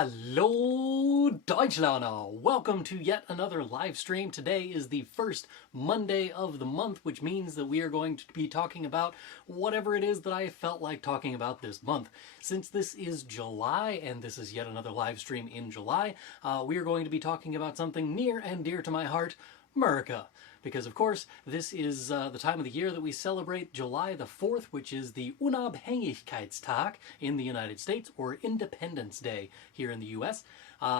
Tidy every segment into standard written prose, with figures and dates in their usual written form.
Hello Deutschlander! Welcome to yet another live stream. Today is the first Monday of the month, which means that we are going to be talking about whatever it is that I felt like talking about this month. Since this is July, and this is yet another live stream in July, we are going to be talking about something near and dear to my heart, America. Because, of course, this is the time of the year that we celebrate July the 4th, which is the Unabhängigkeitstag in the United States, or Independence Day here in the US.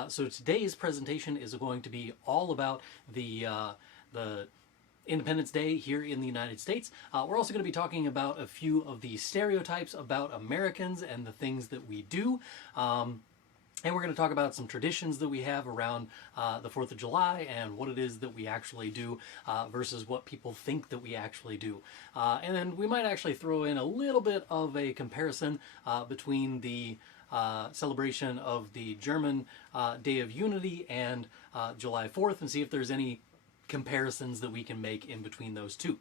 So today's presentation is going to be all about the Independence Day here in the United States. We're also going to be talking about a few of the stereotypes about Americans and the things that we do. And we're going to talk about some traditions that we have around the 4th of July and what it is that we actually do versus what people think that we actually do. And then we might actually throw in a little bit of a comparison between the celebration of the German Day of Unity and July 4th and see if there's any comparisons that we can make in between those two.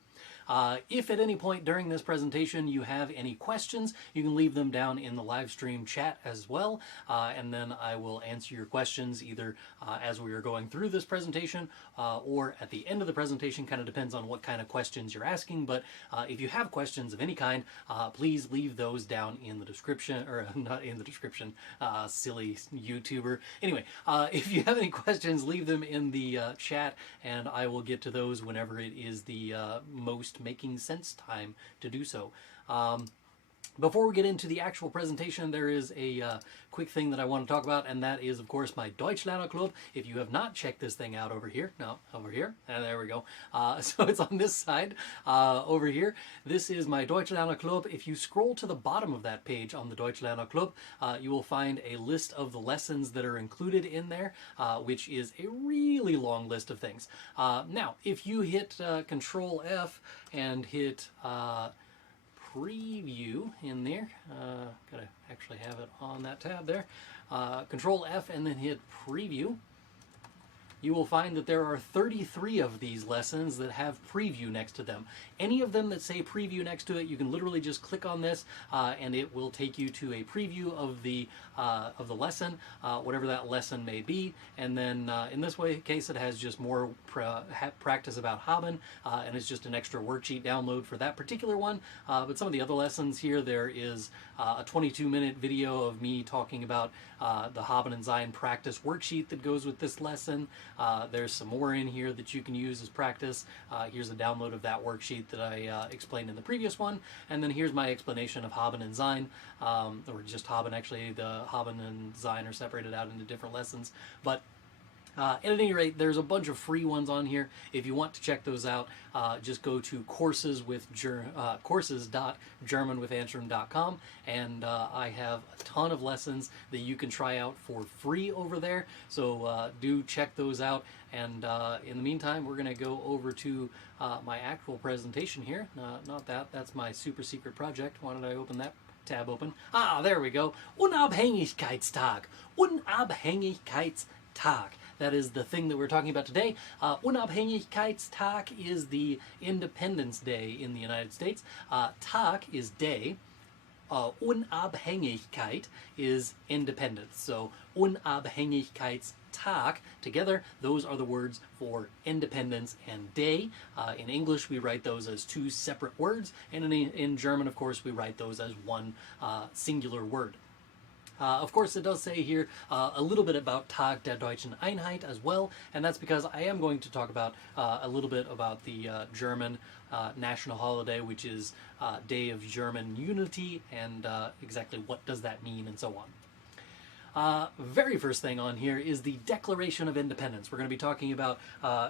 If at any point during this presentation you have any questions, you can leave them down in the live stream chat as well, and then I will answer your questions either as we are going through this presentation or at the end of the presentation. Kind of depends on what kind of questions you're asking, but if you have questions of any kind, please leave those down in the description, or not in the description, silly YouTuber. Anyway, if you have any questions, leave them in the chat, and I will get to those whenever it is the most making sense time to do so. Before we get into the actual presentation, there is a quick thing that I want to talk about, and that is, of course, my Deutschlander Club. If you have not checked this thing out over here, and there we go. So it's on this side over here. This is my Deutschlander Club. If you scroll to the bottom of that page on the Deutschlander Club, you will find a list of the lessons that are included in there, which is a really long list of things. Now, if you hit Control F and hit preview in there, gotta actually have it on that tab there, Control F and then hit preview, you will find that there are 33 of these lessons that have preview next to them. Any of them that say preview next to it, you can literally just click on this and it will take you to a preview of the lesson, whatever that lesson may be. And then in this case, it has just more practice about haben, and it's just an extra worksheet download for that particular one. But some of the other lessons here, there is a 22-minute video of me talking about the Haben and Sein practice worksheet that goes with this lesson. There's some more in here that you can use as practice. Here's a download of that worksheet that I explained in the previous one, and then here's my explanation of Haben and Sein, or just Haben. Actually, the Haben and Sein are separated out into different lessons, but at any rate, there's a bunch of free ones on here. If you want to check those out, just go to courses.germanwithantrim.com, and I have a ton of lessons that you can try out for free over there. So do check those out. And in the meantime, we're going to go over to my actual presentation here. Not that. That's my super secret project. Why don't I open that tab open? Ah, there we go. Unabhängigkeitstag. Unabhängigkeitstag. That is the thing that we're talking about today. Unabhängigkeitstag is the Independence Day in the United States. Tag is day. Unabhängigkeit is independence. So Unabhängigkeitstag, together, those are the words for independence and day. In English, we write those as two separate words, and in German, of course, we write those as one singular word. Of course, it does say here a little bit about Tag der Deutschen Einheit as well, and that's because I am going to talk about a little bit about the German national holiday, which is Day of German Unity, and exactly what does that mean and so on. Very first thing on here is the Declaration of Independence. We're going to be talking about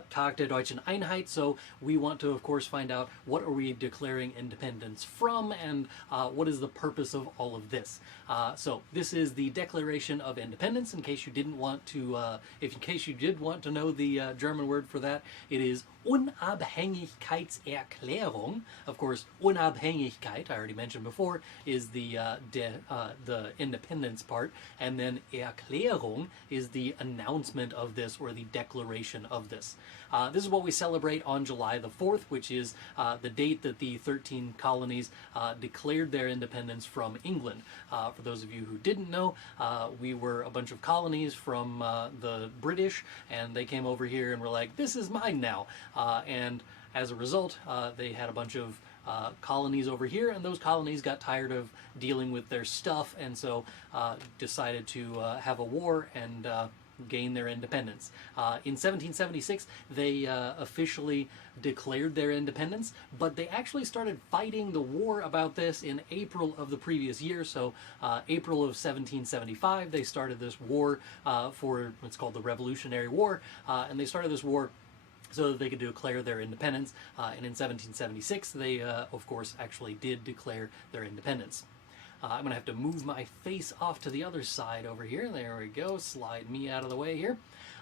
Tag der Deutschen Einheit, so we want to, of course, find out what are we declaring independence from, and what is the purpose of all of this. So this is the Declaration of Independence. In case you didn't want to, in case you did want to know the German word for that, it is Unabhängigkeitserklärung. Of course, Unabhängigkeit, I already mentioned before, is the independence part, and then then Erklärung is the announcement of this or the declaration of this. This is what we celebrate on July the 4th, which is the date that the 13 colonies declared their independence from England. For those of you who didn't know, we were a bunch of colonies from the British, and they came over here and were like, this is mine now. And as a result, they had a bunch of colonies over here, and those colonies got tired of dealing with their stuff, and so decided to have a war and gain their independence. In 1776, they officially declared their independence, but they actually started fighting the war about this in April of the previous year. So April of 1775, they started this war for what's called the Revolutionary War, and they started this war so that they could declare their independence. And in 1776, they, of course, actually did declare their independence. I'm going to have to move my face off to the other side over here. There we go. Slide me out of the way here.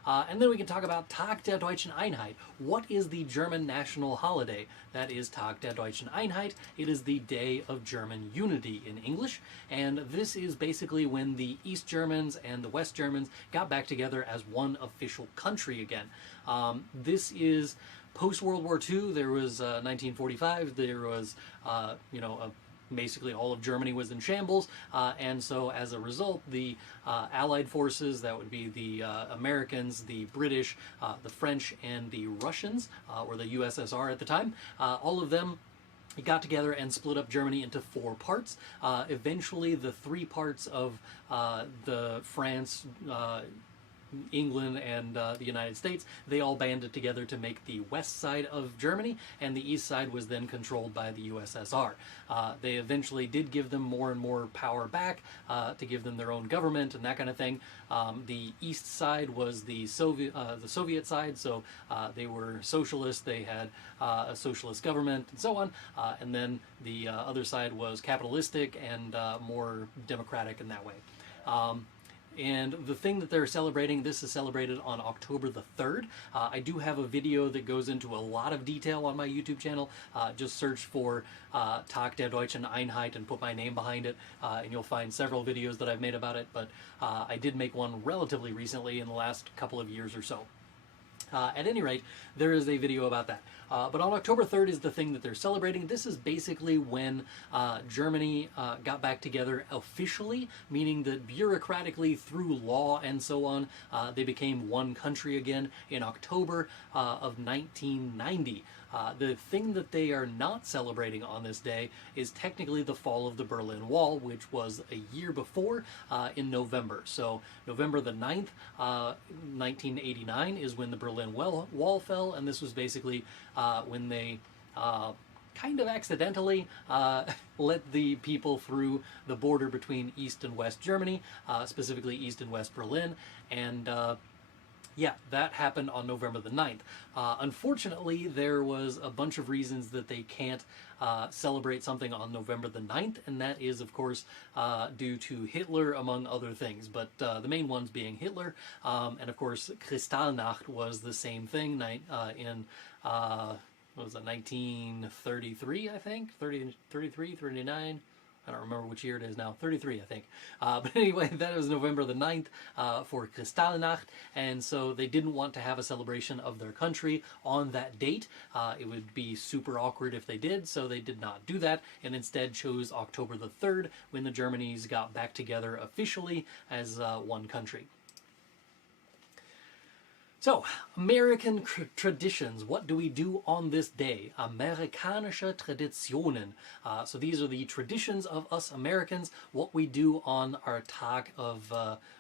And then we can talk about Tag der Deutschen Einheit. What is the German national holiday? That is Tag der Deutschen Einheit. It is the Day of German Unity in English. And this is basically when the East Germans and the West Germans got back together as one official country again. This is post-World War II. There was 1945. There was, basically all of Germany was in shambles, and so as a result, the Allied forces, that would be the Americans, the British, the French, and the Russians, or the USSR at the time, all of them got together and split up Germany into 4 parts. Eventually, the 3 parts of the France, England, and the United States, they all banded together to make the west side of Germany, and the east side was then controlled by the USSR. They eventually did give them more and more power back to give them their own government and that kind of thing. The east side was the Soviet side, so they were socialist, they had a socialist government and so on, and then the other side was capitalistic and more democratic in that way. And the thing that they're celebrating, this is celebrated on October the 3rd. I do have a video that goes into a lot of detail on my YouTube channel. Just search for Tag der Deutschen Einheit and put my name behind it, and you'll find several videos that I've made about it, but I did make one relatively recently in the last couple of years or so. At any rate, there is a video about that. But on October 3rd is the thing that they're celebrating. This is basically when Germany got back together officially, meaning that bureaucratically, through law and so on, they became one country again in October of 1990. The thing that they are not celebrating on this day is technically the fall of the Berlin Wall, which was a year before in November. So November the 9th, 1989 is when the Berlin Wall fell, and this was basically when they kind of accidentally let the people through the border between East and West Germany, specifically East and West Berlin, and yeah, that happened on November the 9th. Unfortunately, there was a bunch of reasons that they can't celebrate something on November the 9th, and that is, of course, due to Hitler, among other things, but the main ones being Hitler, and of course, Kristallnacht was the same thing in, what was it, 1933, I think? 33, 39? I don't remember which year it is now, 33 I think. But anyway, that was November the 9th for Kristallnacht, and so they didn't want to have a celebration of their country on that date. It would be super awkward if they did, so they did not do that, and instead chose October the 3rd when the Germanys got back together officially as one country. So, American traditions. What do we do on this day? Amerikanische Traditionen. So these are the traditions of us Americans, what we do on our Tag of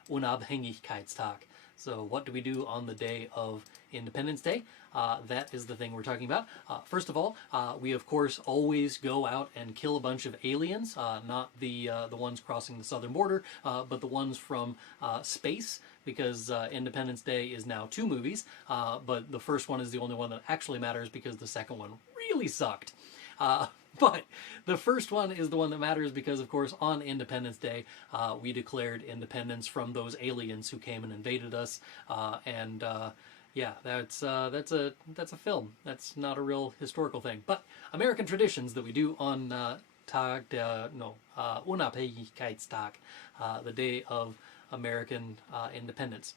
Unabhängigkeitstag. So what do we do on the day of Independence Day? That is the thing we're talking about. First of all, we of course always go out and kill a bunch of aliens, not the ones crossing the southern border, but the ones from space, because Independence Day is now 2 movies, but the first one is the only one that actually matters because the second one really sucked. But the first one is the one that matters because, of course, on Independence Day, we declared independence from those aliens who came and invaded us, and yeah, that's a film. That's not a real historical thing. But American traditions that we do on Unabhängigkeitstag, the day of American independence.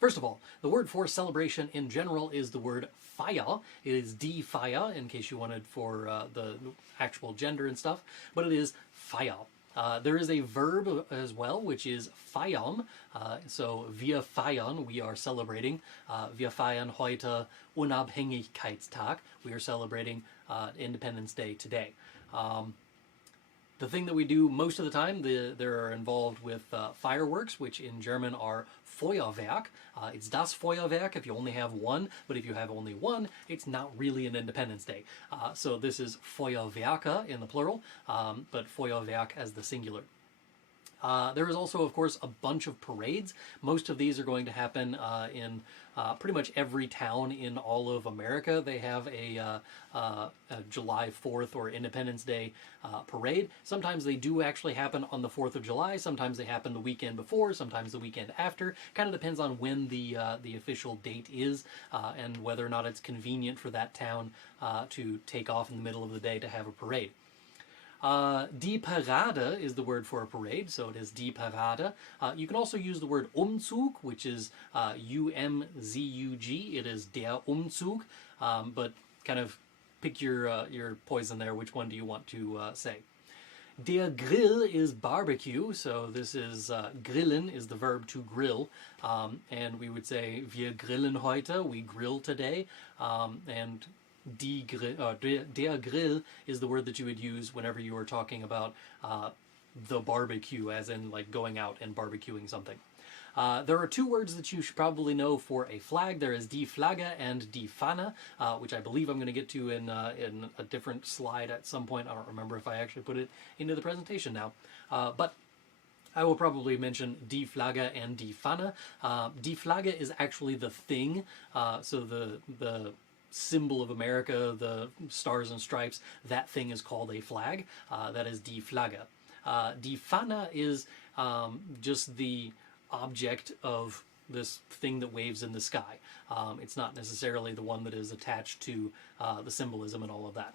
First of all, the word for celebration in general is the word Feier. It is die Feier, in case you wanted for the actual gender and stuff, but it is Feier. There is a verb as well, which is feiern. So wir feiern, we are celebrating. Wir feiern heute Unabhängigkeitstag. We are celebrating Independence Day today. The thing that we do most of the time, they're involved with fireworks, which in German are Feuerwerk. It's das Feuerwerk if you only have one, but if you have only one, it's not really an Independence Day. So this is Feuerwerke in the plural, but Feuerwerk as the singular. There is also, of course, a bunch of parades. Most of these are going to happen in pretty much every town in all of America. They have a July 4th or Independence Day parade. Sometimes they do actually happen on the 4th of July. Sometimes they happen the weekend before, sometimes the weekend after. Kind of depends on when the official date is and whether or not it's convenient for that town to take off in the middle of the day to have a parade. Die Parade is the word for a parade, so it is die Parade. You can also use the word Umzug, which is U-M-Z-U-G. It is der Umzug, but kind of pick your poison there. Which one do you want to say? Der Grill is barbecue, so this is grillen is the verb to grill, and we would say wir grillen heute, we grill today, and der Grill is the word that you would use whenever you were talking about the barbecue, as in like going out and barbecuing something. There are two words that you should probably know for a flag. There is die Flagge and die Fahne, which I believe I'm going to get to in a different slide at some point. I don't remember if I actually put it into the presentation now. But I will probably mention die Flagge and die Fahne. Die Flagge is actually the thing, so the symbol of America, the stars and stripes, that thing is called a flag. That is die Flagge. Die Fahne is just the object of this thing that waves in the sky. It's not necessarily the one that is attached to the symbolism and all of that.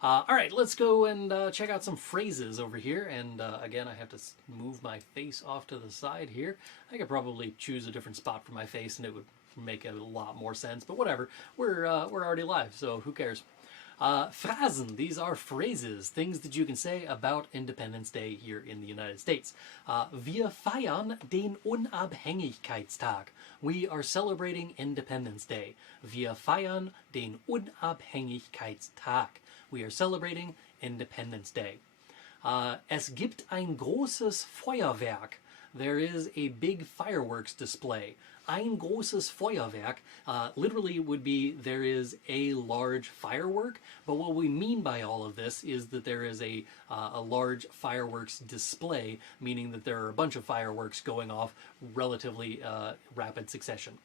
All right, let's go and check out some phrases over here. And again, I have to move my face off to the side here. I could probably choose a different spot for my face and it would make a lot more sense, but whatever. We're already live, so who cares? Phrasen, these are phrases, things that you can say about Independence Day here in the United States. Wir feiern den Unabhängigkeitstag. We are celebrating Independence Day. Wir feiern den Unabhängigkeitstag. We are celebrating Independence Day. Es gibt ein großes Feuerwerk. There is a big fireworks display. Ein großes Feuerwerk literally would be there is a large firework, but what we mean by all of this is that there is a large fireworks display, meaning that there are a bunch of fireworks going off relatively rapid succession.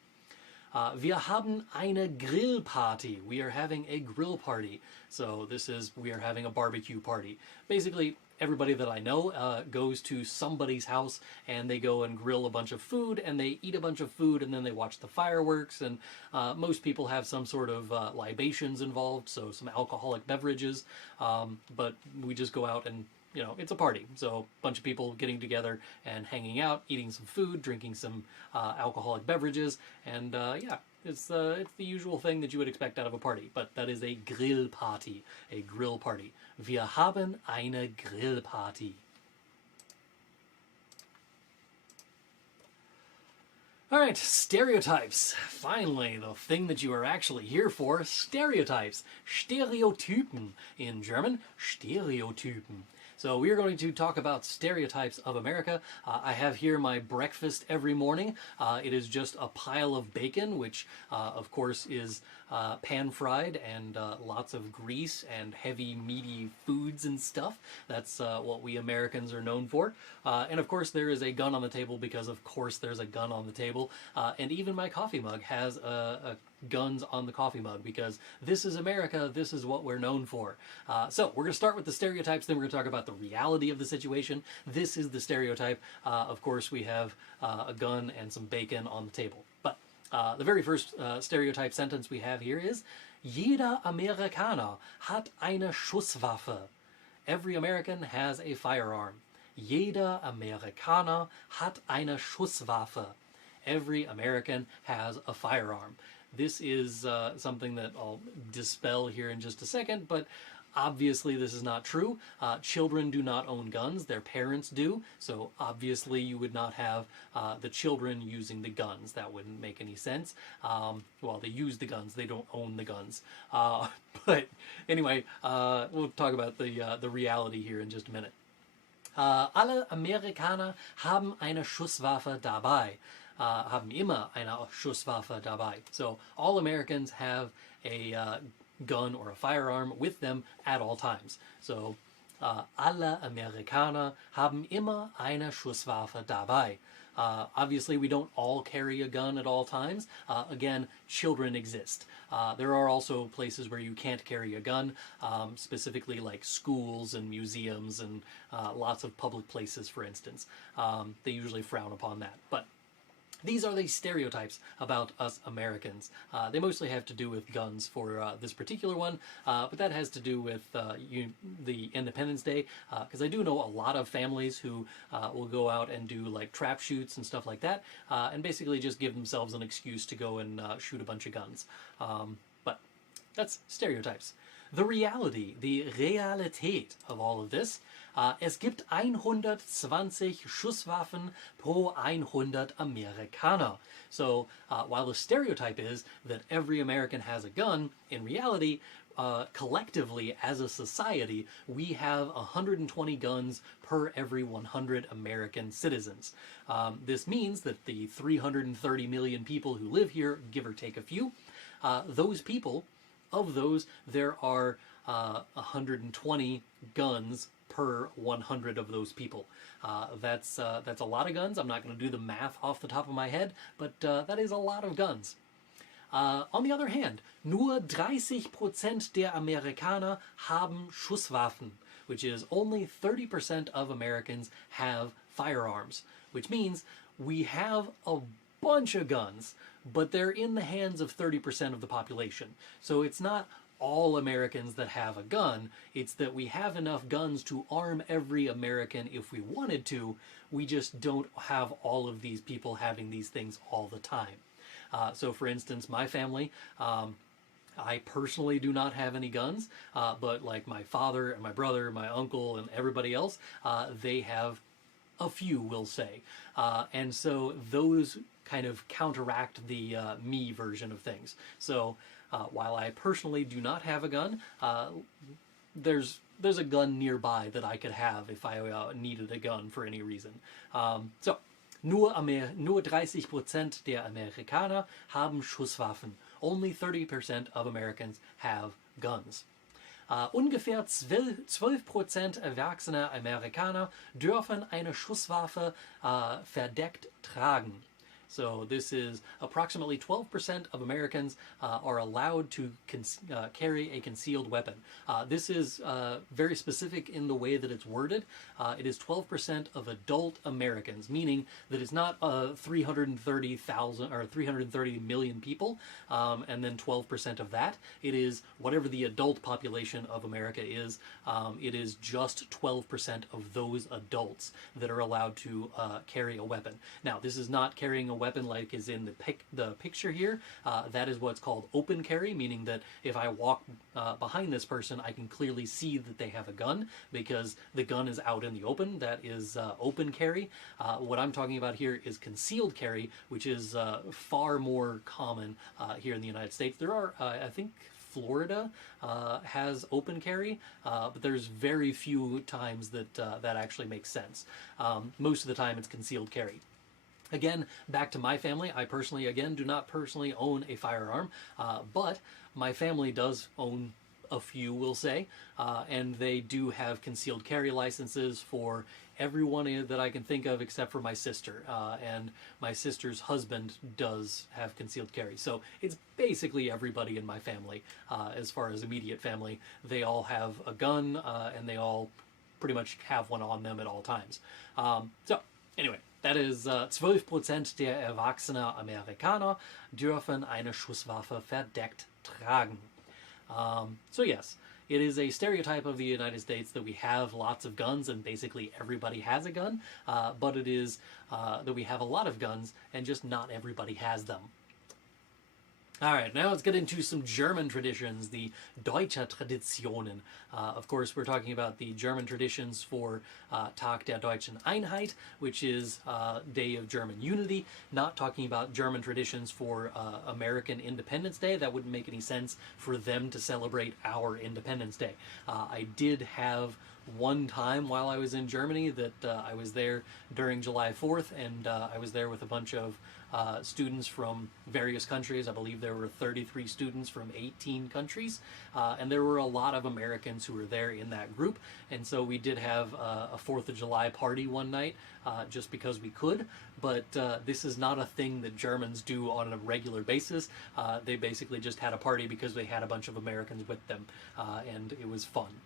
Wir haben eine Grillparty. We are having a grill party. So this is, we are having a barbecue party. Basically, everybody that I know goes to somebody's house and they go and grill a bunch of food and they eat a bunch of food and then they watch the fireworks, and most people have some sort of libations involved, so some alcoholic beverages, but we just go out and, you know, it's a party. So a bunch of people getting together and hanging out, eating some food, drinking some alcoholic beverages, and yeah, it's the usual thing that you would expect out of a party, but that is a Grillparty, a grill party. Wir haben eine Grillparty. All right, stereotypes. Finally, the thing that you are actually here for, stereotypes. Stereotypen in German, Stereotypen. So we are going to talk about stereotypes of America. I have here my breakfast every morning. It is just a pile of bacon, which of course is pan-fried and lots of grease and heavy, meaty foods and stuff. That's what we Americans are known for. And of course there is a gun on the table because of course there's a gun on the table. And even my coffee mug has a guns on the coffee mug because this is America, this is what we're known for. So we're going to start with the stereotypes, then we're going to talk about the reality of the situation. This is the stereotype. Of course we have a gun and some bacon on the table. But the very first stereotype sentence we have here is Jeder Amerikaner hat eine Schusswaffe. Every American has a firearm. Jeder Amerikaner hat eine Schusswaffe. Every American has a firearm. This is something that I'll dispel here in just a second, but obviously this is not true. Children do not own guns, their parents do, so obviously you would not have the children using the guns. That wouldn't make any sense. Well, they use the guns, they don't own the guns. But anyway, we'll talk about the reality here in just a minute. Alle Amerikaner haben eine Schusswaffe dabei. Haben immer eine Schusswaffe dabei. So all Americans have a gun or a firearm with them at all times. So alle Amerikaner haben immer eine Schusswaffe dabei. Obviously, we don't all carry a gun at all times. Again, children exist. There are also places where you can't carry a gun, specifically like schools and museums and lots of public places, for instance. They usually frown upon that. But these are the stereotypes about us Americans. They mostly have to do with guns for this particular one, but that has to do with the Independence Day, because I do know a lot of families who will go out and do like trap shoots and stuff like that, and basically just give themselves an excuse to go and shoot a bunch of guns. But that's stereotypes. The reality, the Realität of all of this, es gibt 120 Schusswaffen pro 100 Amerikaner. So while the stereotype is that every American has a gun, in reality, collectively as a society, we have 120 guns per every 100 American citizens. This means that the 330 million people who live here, give or take a few, those people, of those, there are 120 guns per 100 of those people. That's a lot of guns. I'm not going to do the math off the top of my head, but that is a lot of guns. On the other hand, nur 30% der Amerikaner haben Schusswaffen, which is only 30% of Americans have firearms, which means we have a bunch of guns, but they're in the hands of 30% of the population. So it's not all Americans that have a gun, it's that we have enough guns to arm every American if we wanted to. We just don't have all of these people having these things all the time. So for instance, my family, I personally do not have any guns, but like my father and my brother, my uncle and everybody else, they have a few, we'll say. And so those kind of counteract the me version of things. So while I personally do not have a gun, there's a gun nearby that I could have if I needed a gun for any reason. So nur 30% der Amerikaner haben Schusswaffen. Only 30% of Americans have guns. Ungefähr 12% erwachsener Amerikaner dürfen eine Schusswaffe verdeckt tragen. So this is approximately 12% of Americans are allowed to carry a concealed weapon. This is very specific in the way that it's worded. It is 12% of adult Americans, meaning that it's not 330,000 or 330 million people, and then 12% of that. It is whatever the adult population of America is. It is just 12% of those adults that are allowed to carry a weapon. Now, this is not carrying a weapon like is in the picture here. That is what's called open carry, meaning that if I walk behind this person, I can clearly see that they have a gun because the gun is out in the open. That is open carry. What I'm talking about here is concealed carry, which is far more common here in the United States. There are, I think, Florida has open carry, but there's very few times that that actually makes sense. Most of the time it's concealed carry. Again, back to my family, I personally, again, do not personally own a firearm, but my family does own a few, we'll say, and they do have concealed carry licenses for everyone that I can think of except for my sister, and my sister's husband does have concealed carry. So it's basically everybody in my family, as far as immediate family. They all have a gun, and they all pretty much have one on them at all times. So, anyway. That is 12% der erwachsenen Amerikaner dürfen eine Schusswaffe verdeckt tragen. So yes, it is a stereotype of the United States that we have lots of guns and basically everybody has a gun, but it is that we have a lot of guns and just not everybody has them. All right, now let's get into some German traditions, the Deutsche Traditionen. Of course, we're talking about the German traditions for Tag der Deutschen Einheit, which is Day of German Unity, not talking about German traditions for American Independence Day. That wouldn't make any sense for them to celebrate our Independence Day. I did have one time while I was in Germany that I was there during July 4th, and I was there with a bunch of students from various countries. I believe there were 33 students from 18 countries, and there were a lot of Americans who were there in that group, and so we did have a 4th of July party one night just because we could, but this is not a thing that Germans do on a regular basis. They basically just had a party because they had a bunch of Americans with them, and it was fun.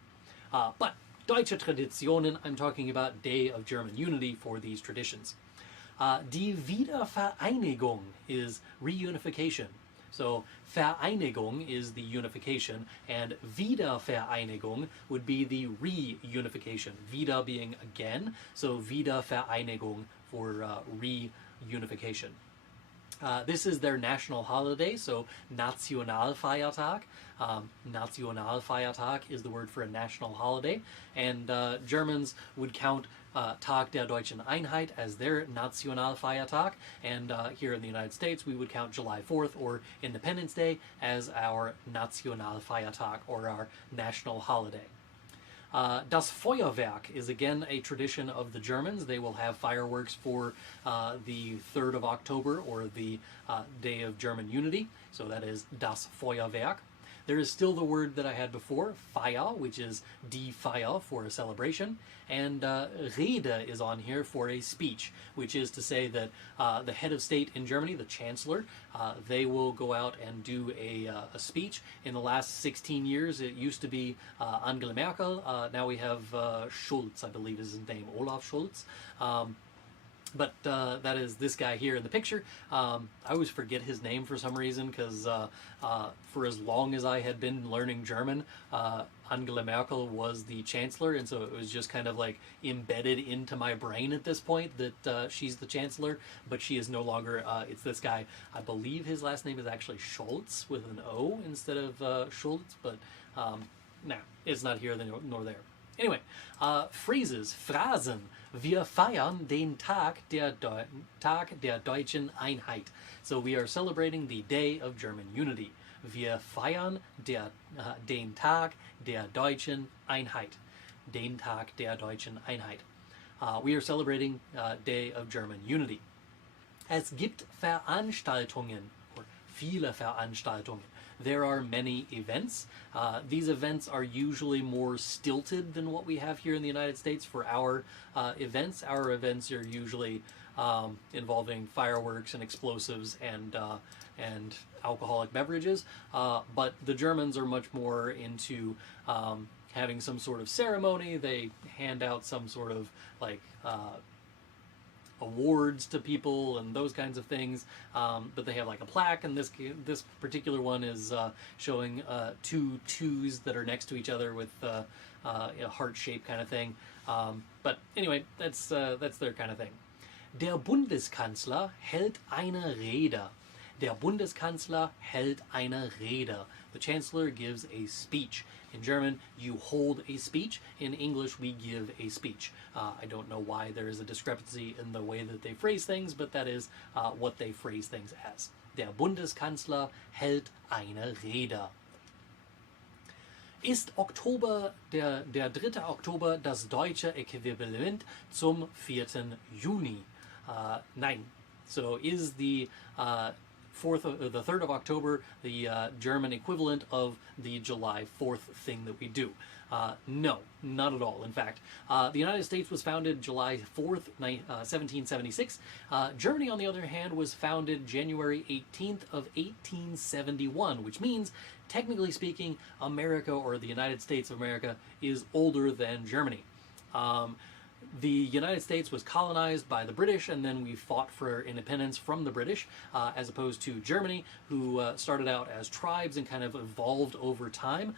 But Deutsche Traditionen, I'm talking about Day of German Unity for these traditions. Die Wiedervereinigung is reunification. So Vereinigung is the unification, and Wiedervereinigung would be the reunification. Wieder being again, so Wiedervereinigung for reunification. This is their national holiday, so Nationalfeiertag. Nationalfeiertag is the word for a national holiday, and Germans would count Tag der Deutschen Einheit as their Nationalfeiertag, and here in the United States we would count July 4th or Independence Day as our Nationalfeiertag, or our national holiday. Das Feuerwerk is again a tradition of the Germans. They will have fireworks for the 3rd of October, or the Day of German Unity. So that is das Feuerwerk. There is still the word that I had before, Feier, which is die Feier for a celebration, and Rede is on here for a speech, which is to say that the head of state in Germany, the chancellor, they will go out and do a speech. In the last 16 years, it used to be Angela Merkel. Now we have Schulz, I believe is his name, Olaf Schulz. But that is this guy here in the picture. I always forget his name for some reason, because for as long as I had been learning German, Angela Merkel was the chancellor, and so it was just kind of like embedded into my brain at this point that she's the chancellor, but she is no longer. It's this guy. I believe his last name is actually Scholz with an O instead of Schulz, but no, it's not here nor there. Anyway, phrases, Phrasen. Wir feiern den Tag der Deutschen Einheit. So we are celebrating the Day of German Unity. Wir feiern den Tag der Deutschen Einheit. Den Tag der Deutschen Einheit. We are celebrating Day of German Unity. Es gibt Veranstaltungen, or viele Veranstaltungen. There are many events. These events are usually more stilted than what we have here in the United States for our events. Our events are usually involving fireworks and explosives and alcoholic beverages, but the Germans are much more into having some sort of ceremony. They hand out some sort of like awards to people and those kinds of things, but they have like a plaque, and this particular one is showing two twos that are next to each other with a heart shape kind of thing. But anyway, that's their kind of thing. Der Bundeskanzler hält eine Rede. Der Bundeskanzler hält eine Rede. The chancellor gives a speech. In German, you hold a speech. In English, we give a speech. I don't know why there is a discrepancy in the way that they phrase things, but that is what they phrase things as. Der Bundeskanzler hält eine Rede. Ist Oktober, der 3. Oktober, das deutsche Äquivalent zum 4. Juni? Nein. So is the 3rd of October the German equivalent of the July 4th thing that we do? No, not at all. In fact, the United States was founded July 4th, 1776. Germany, on the other hand, was founded January 18th of 1871, which means, technically speaking, America, or the United States of America, is older than Germany. The United States was colonized by the British, and then we fought for independence from the British, as opposed to Germany, who started out as tribes and kind of evolved over time,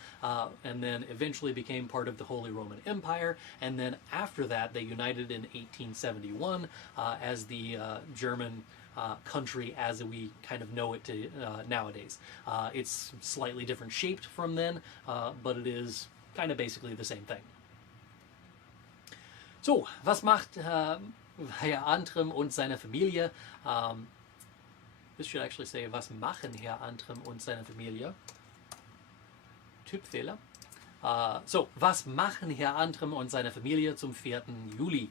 and then eventually became part of the Holy Roman Empire. And then after that, they united in 1871 as the German country as we kind of know it nowadays. It's slightly different shaped from then, but it is kind of basically the same thing. So, was macht Herr Antrim und seine Familie? This should actually say, was machen Herr Antrim und seine Familie? Typfehler. So, was machen Herr Antrim und seine Familie zum 4. Juli?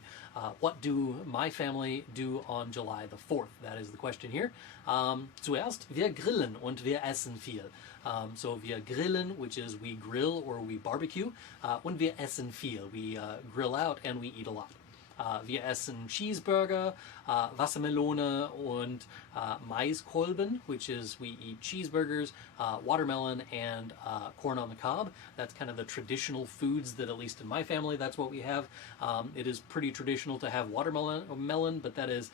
What do my family do on July the 4th? That is the question here. Zuerst, wir grillen und wir essen viel. So wir grillen, which is we grill or we barbecue, und wir essen viel. We grill out and we eat a lot. Wir essen Cheeseburger, Wassermelone und Maiskolben, which is we eat cheeseburgers, watermelon, and corn on the cob. That's kind of the traditional foods that, at least in my family, that's what we have. It is pretty traditional to have watermelon, but that is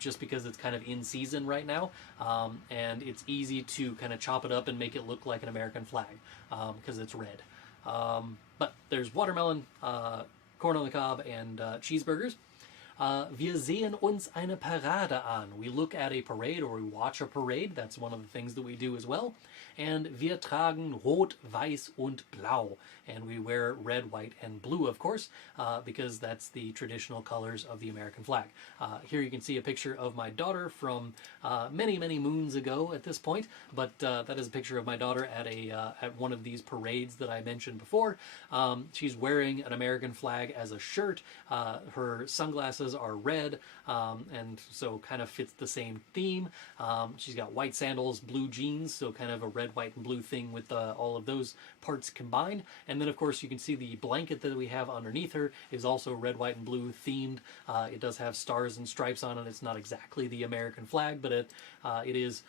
just because it's kind of in season right now, and it's easy to kind of chop it up and make it look like an American flag because it's red. But there's watermelon, corn on the cob, and cheeseburgers. Wir sehen uns eine Parade an. We look at a parade or we watch a parade. That's one of the things that we do as well. And wir tragen Rot, Weiß und Blau. And we wear red, white, and blue, of course, because that's the traditional colors of the American flag. Here you can see a picture of my daughter from many, many moons ago at this point, but that is a picture of my daughter at one of these parades that I mentioned before. She's wearing an American flag as a shirt. Her sunglasses are red, and so kind of fits the same theme. She's got white sandals, blue jeans, so kind of a red, white, and blue thing with all of those parts combined. And then, of course, you can see the blanket that we have underneath her is also red, white, and blue themed. It does have stars and stripes on it. It's not exactly the American flag, but it is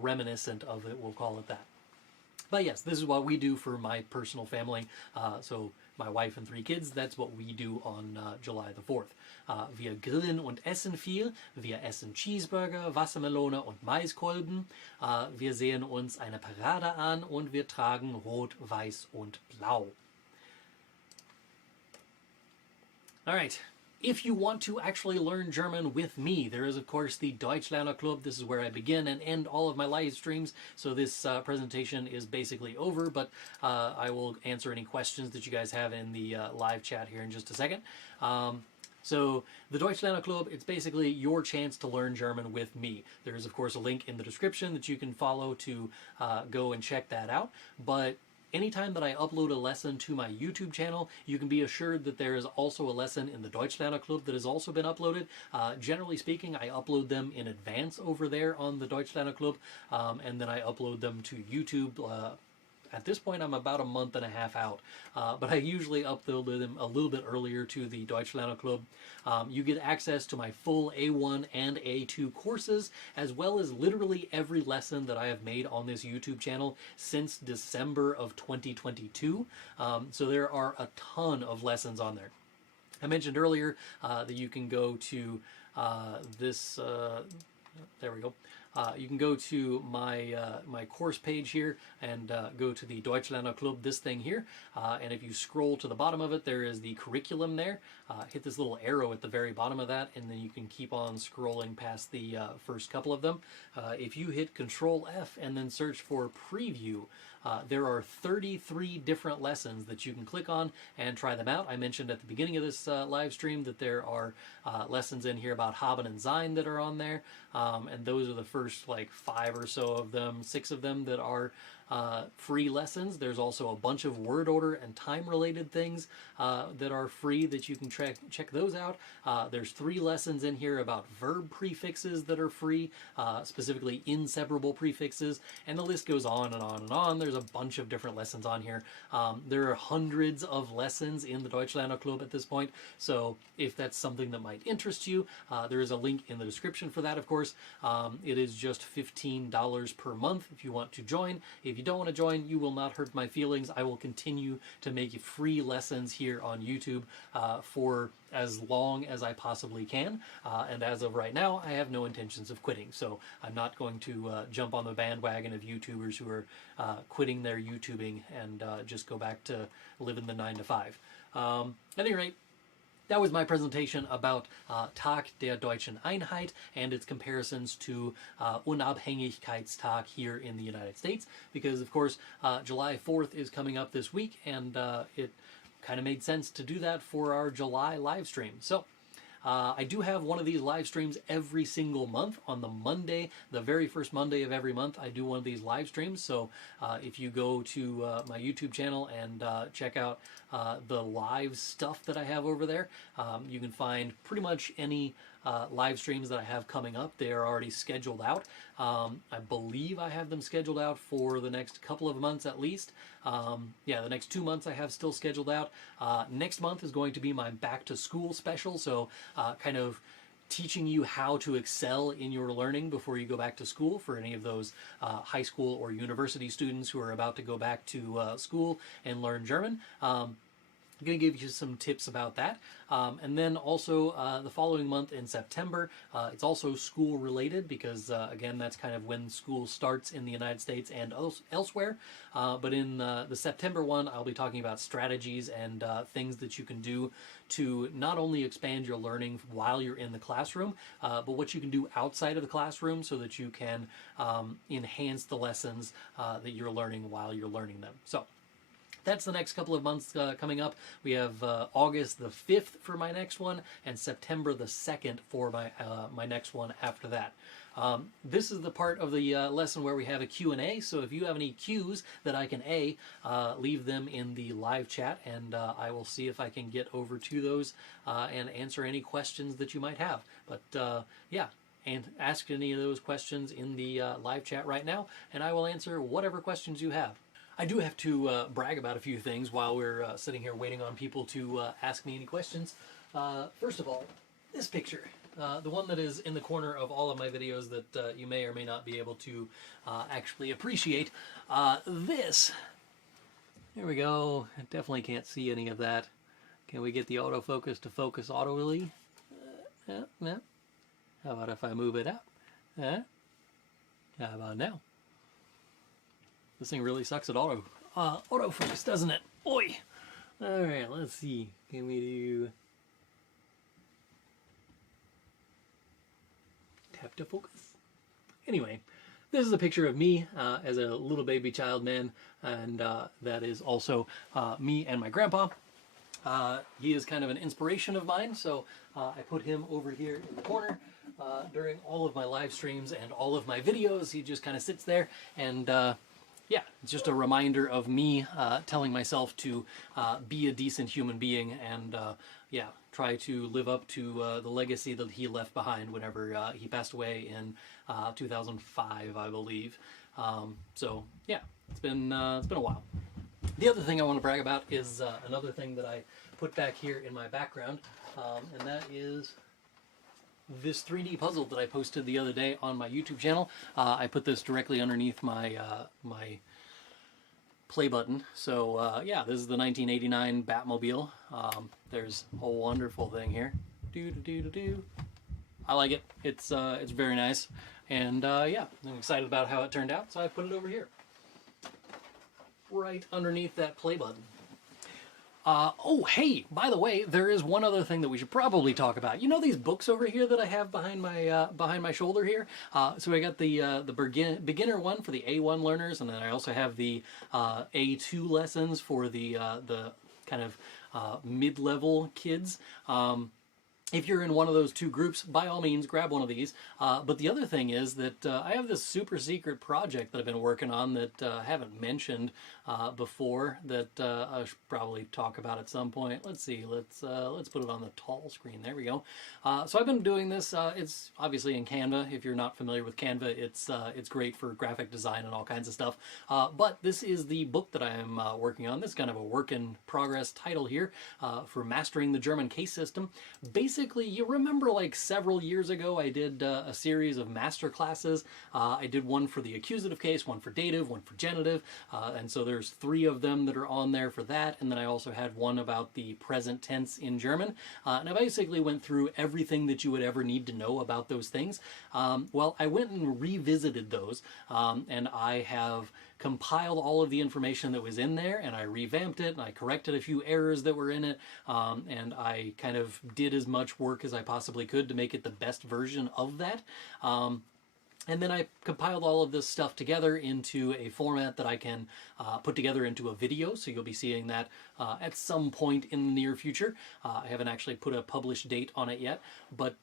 reminiscent of it, we'll call it that. But yes, this is what we do for my personal family. So my wife and 3 kids, that's what we do on July the 4th. Wir grillen und essen viel. Wir essen Cheeseburger, Wassermelone und Maiskolben. Wir sehen uns eine Parade an und wir tragen Rot, Weiß und Blau. All right. If you want to actually learn German with me, there is, of course, the Deutschlerner Club. This is where I begin and end all of my live streams. So this presentation is basically over, but I will answer any questions that you guys have in the live chat here in just a second. So the Deutschlerner Club, it's basically your chance to learn German with me. There is, of course, a link in the description that you can follow to go and check that out. But anytime that I upload a lesson to my YouTube channel, you can be assured that there is also a lesson in the Deutschlerner Club that has also been uploaded. Generally speaking, I upload them in advance over there on the Deutschlerner Club, and then I upload them to YouTube. At this point, I'm about a month and a half out, but I usually upload them a little bit earlier to the Deutschlerner Club. You get access to my full A1 and A2 courses, as well as literally every lesson that I have made on this YouTube channel since December of 2022. So there are a ton of lessons on there. I mentioned earlier that you can go to this... there we go. You can go to my my course page here and go to the Deutschlerner Club, this thing here. And if you scroll to the bottom of it, there is the curriculum there. Hit this little arrow at the very bottom of that, and then you can keep on scrolling past the first couple of them. If you hit Control F and then search for Preview, there are 33 different lessons that you can click on and try them out. I mentioned at the beginning of this live stream that there are lessons in here about Haben and Sein that are on there, and those are the first like 5 or so of them, 6 of them that are free lessons. There's also a bunch of word order and time related things that are free that you can check those out. There's 3 lessons in here about verb prefixes that are free, specifically inseparable prefixes, and the list goes on and on and on. There's a bunch of different lessons on here. There are hundreds of lessons in the Deutschlerner Club at this point, so if that's something that might interest you, there is a link in the description for that, of course. It is is just $15 per month if you want to join. If you don't want to join, you will not hurt my feelings. I will continue to make free lessons here on YouTube for as long as I possibly can. And as of right now, I have no intentions of quitting. So I'm not going to jump on the bandwagon of YouTubers who are quitting their YouTubing and just go back to living the 9 to 5. At any rate, that was my presentation about Tag der Deutschen Einheit and its comparisons to Unabhängigkeitstag here in the United States, because of course July 4th is coming up this week, and it kind of made sense to do that for our July live stream. So I do have one of these live streams every single month on the Monday, the very first Monday of every month. I do one of these live streams. So if you go to my YouTube channel and check out the live stuff that I have over there, you can find pretty much any live streams that I have coming up. They are already scheduled out. I believe I have them scheduled out for the next couple of months at least. Yeah, the next 2 months I have still scheduled out. Next month is going to be my back to school special, so kind of teaching you how to excel in your learning before you go back to school for any of those high school or university students who are about to go back to school and learn German. I'm going to give you some tips about that. And then also the following month in September, it's also school related because, again, that's kind of when school starts in the United States and elsewhere. But in the September one, I'll be talking about strategies and things that you can do to not only expand your learning while you're in the classroom, but what you can do outside of the classroom so that you can enhance the lessons that you're learning while you're learning them. So that's the next couple of months coming up. We have August the 5th for my next one and September the 2nd for my next one after that. This is the part of the lesson where we have a Q&A, so if you have any Q's that I can leave them in the live chat, and I will see if I can get over to those and answer any questions that you might have. But yeah, and ask any of those questions in the live chat right now, and I will answer whatever questions you have. I do have to brag about a few things while we're sitting here waiting on people to ask me any questions. First of all, this picture, the one that is in the corner of all of my videos that you may or may not be able to actually appreciate. This, there we go. I definitely can't see any of that. Can we get the autofocus to focus autoly? Yeah. How about if I move it up? How about now? This thing really sucks at autofocus, doesn't it? Oi! Alright, let's see. Can we do tap to focus? Anyway, this is a picture of me as a little baby child man, and that is also me and my grandpa. He is kind of an inspiration of mine, so I put him over here in the corner during all of my live streams and all of my videos. He just kind of sits there, and yeah, it's just a reminder of me telling myself to be a decent human being and, yeah, try to live up to the legacy that he left behind whenever he passed away in 2005, I believe. So, yeah, it's been a while. The other thing I want to brag about is another thing that I put back here in my background, and that is this 3D puzzle that I posted the other day on my YouTube channel. I put this directly underneath my my play button. So yeah, this is the 1989 Batmobile. There's a wonderful thing here. I like it. It's very nice, and yeah, I'm excited about how it turned out. So I put it over here, right underneath that play button. Oh, hey, by the way, there is one other thing that we should probably talk about. You know these books over here that I have behind my shoulder here? So I got the beginner one for the A1 learners, and then I also have the A2 lessons for the kind of mid-level kids. If you're in one of those two groups, by all means, grab one of these. But the other thing is that I have this super secret project that I've been working on that I haven't mentioned before that I should probably talk about at some point. Let's see. Let's put it on the tall screen. There we go. So I've been doing this. It's obviously in Canva. If you're not familiar with Canva, it's great for graphic design and all kinds of stuff. But this is the book that I am working on. This is kind of a work in progress title here for mastering the German case system. Basically, basically, you remember like several years ago I did a series of master classes. I did one for the accusative case, one for dative, one for genitive, and so there's 3 of them that are on there for that, and then I also had one about the present tense in German, and I basically went through everything that you would ever need to know about those things. Well, I went and revisited those, and I have compiled all of the information that was in there, and I revamped it, and I corrected a few errors that were in it, and I kind of did as much work as I possibly could to make it the best version of that. And then I compiled all of this stuff together into a format that I can put together into a video, so you'll be seeing that at some point in the near future. I haven't actually put a published date on it yet, but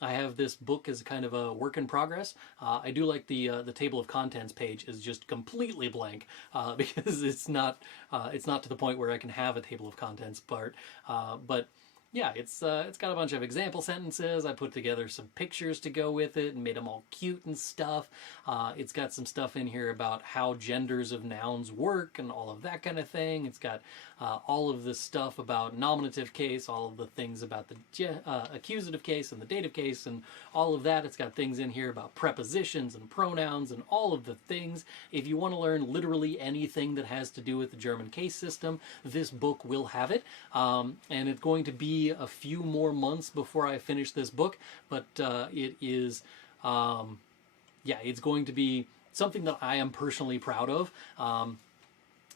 I have this book as kind of a work in progress. I do like the table of contents page is just completely blank because it's not to the point where I can have a table of contents part, but yeah, it's got a bunch of example sentences. I put together some pictures to go with it and made them all cute and stuff. It's got some stuff in here about how genders of nouns work and all of that kind of thing. It's got all of this stuff about nominative case, all of the things about the accusative case and the dative case and all of that. It's got things in here about prepositions and pronouns and all of the things. If you want to learn literally anything that has to do with the German case system, this book will have it. And it's going to be a few more months before I finish this book, but it is, it's going to be something that I am personally proud of.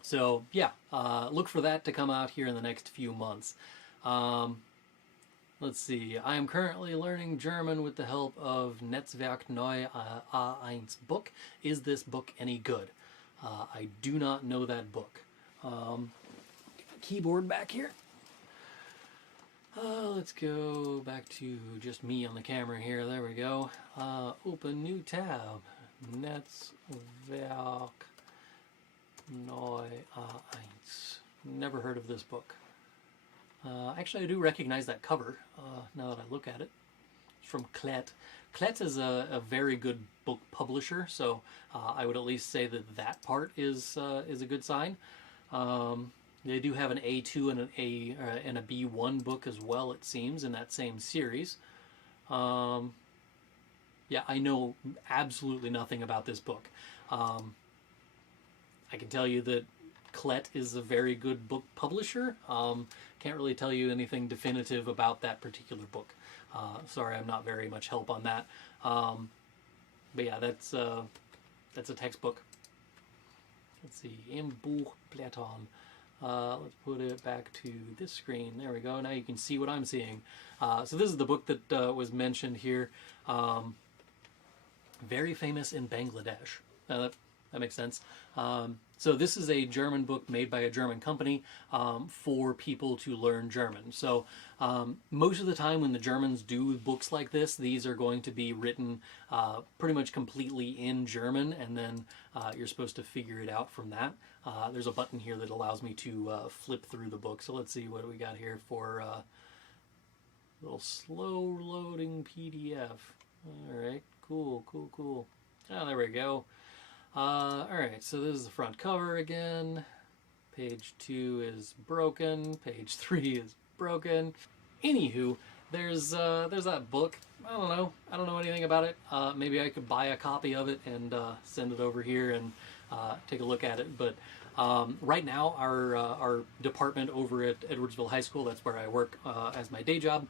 So yeah, look for that to come out here in the next few months. Let's see, I am currently learning German with the help of Netzwerk Neu A1 book. Is this book any good? I do not know that book. Keyboard back here. Let's go back to just me on the camera here. There we go. Open new tab. Netzwerk Neu A1. Never heard of this book. Actually, I do recognize that cover now that I look at it. It's from Klett. Klett is a very good book publisher, so I would at least say that that part is a good sign. They do have an A2 and a B1 book as well, it seems, in that same series. Yeah, I know absolutely nothing about this book. I can tell you that Klett is a very good book publisher. Can't really tell you anything definitive about that particular book. Sorry, I'm not very much help on that. But yeah, that's a textbook. Let's see, Im Buch blättern. Let's put it back to this screen. There we go. Now you can see what I'm seeing. So this is the book that was mentioned here. Very famous in Bangladesh. That makes sense. So this is a German book made by a German company for people to learn German. So most of the time when the Germans do books like this, these are going to be written pretty much completely in German, and then you're supposed to figure it out from that. There's a button here that allows me to flip through the book. So let's see what we got here for a little slow loading PDF. All right, cool. Oh, there we go. Alright, so this is the front cover again. Page 2 is broken. Page 3 is broken. Anywho, there's that book. I don't know anything about it. Maybe I could buy a copy of it and send it over here and take a look at it. But right now, our department over at Edwardsville High School, that's where I work as my day job,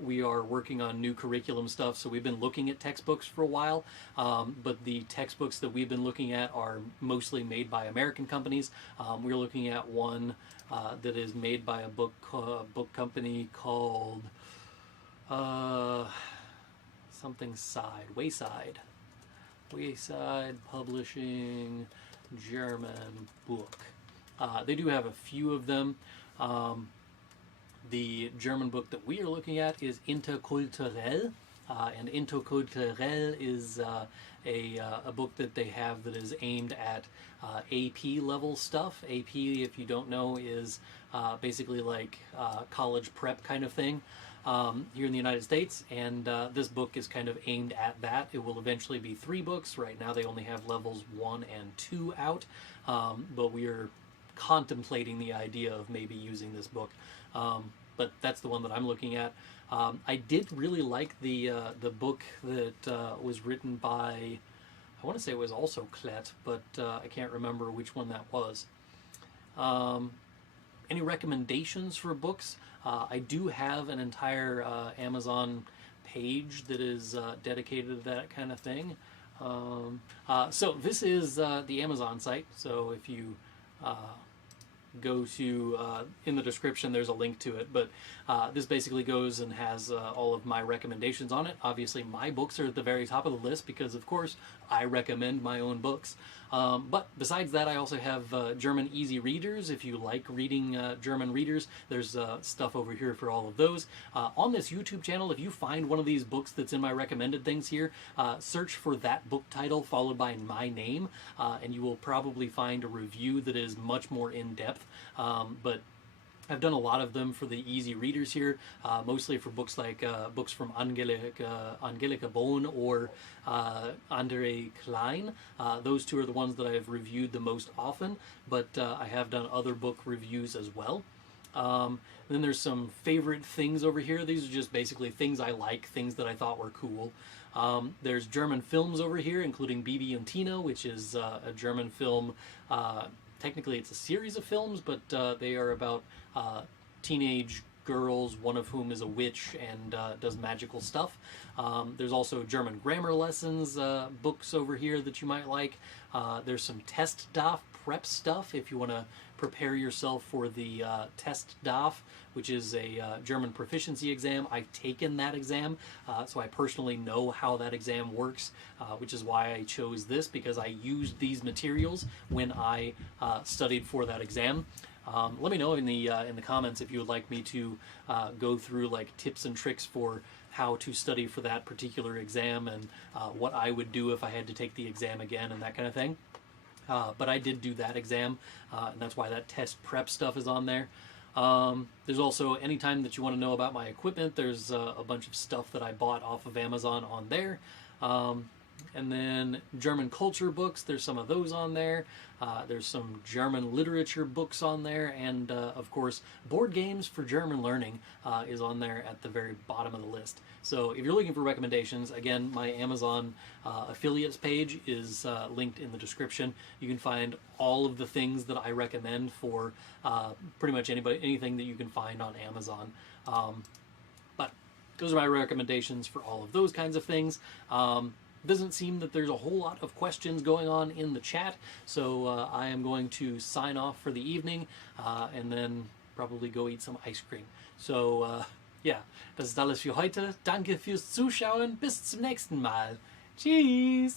we are working on new curriculum stuff, so we've been looking at textbooks for a while, but the textbooks that we've been looking at are mostly made by American companies. We're looking at one that is made by a book company called something Wayside Publishing German book. They do have a few of them. The German book that we are looking at is Interkulturell, and Interkulturell is a book that they have that is aimed at AP level stuff. AP, if you don't know, is basically like college prep kind of thing here in the United States, and this book is kind of aimed at that. It will eventually be 3 books. Right now they only have levels 1 and 2 out, but we are contemplating the idea of maybe using this book. but that's the one that I'm looking at. I did really like the book that was written by, I want to say it was also Klett, but I can't remember which one that was. Any recommendations for books? I do have an entire Amazon page that is dedicated to that kind of thing. So this is the Amazon site. So if you go to, in the description there's a link to it, but this basically goes and has all of my recommendations on it. Obviously my books are at the very top of the list because of course I recommend my own books. But besides that, I also have German easy readers. If you like reading German readers, there's stuff over here for all of those. On this YouTube channel, if you find one of these books that's in my recommended things here, search for that book title followed by my name, and you will probably find a review that is much more in-depth. But I've done a lot of them for the easy readers here, mostly for books like books from Angelika Bohn or Andre Klein. Those two are the ones that I've reviewed the most often, but I have done other book reviews as well. Then there's some favorite things over here. These are just basically things I like, things that I thought were cool. There's German films over here, including Bibi and Tina, which is a German film. Technically it's a series of films, but they are about teenage girls, one of whom is a witch and does magical stuff. There's also German grammar lessons books over here that you might like. There's some Testdaf prep stuff if you want to prepare yourself for the Testdaf, which is a German proficiency exam. I've taken that exam, so I personally know how that exam works, which is why I chose this, because I used these materials when I studied for that exam. Let me know in the comments if you would like me to go through like tips and tricks for how to study for that particular exam, and what I would do if I had to take the exam again and that kind of thing. But I did do that exam, and that's why that test prep stuff is on there. There's also, anytime that you want to know about my equipment, there's a bunch of stuff that I bought off of Amazon on there. And then German culture books, there's some of those on there. There's some German literature books on there, and of course board games for German learning is on there at the very bottom of the list. So if you're looking for recommendations, again, my Amazon affiliates page is linked in the description. You can find all of the things that I recommend for pretty much anything that you can find on Amazon. But those are my recommendations for all of those kinds of things. Doesn't seem that there's a whole lot of questions going on in the chat, so I am going to sign off for the evening and then probably go eat some ice cream. So ja, das ist alles für heute. Danke fürs Zuschauen. Bis zum nächsten Mal. Tschüss.